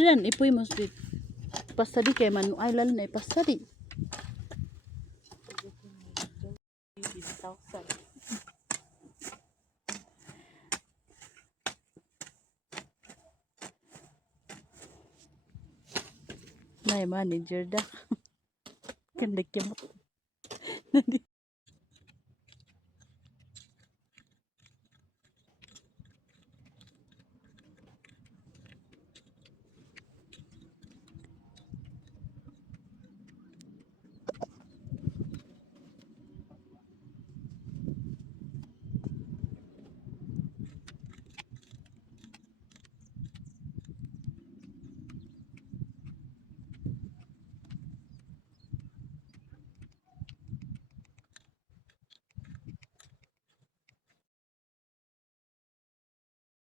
Diyan, ipoy mo street. Pastadi kay Manu ay lalo na ipastadi. May manager da. Kandak mo.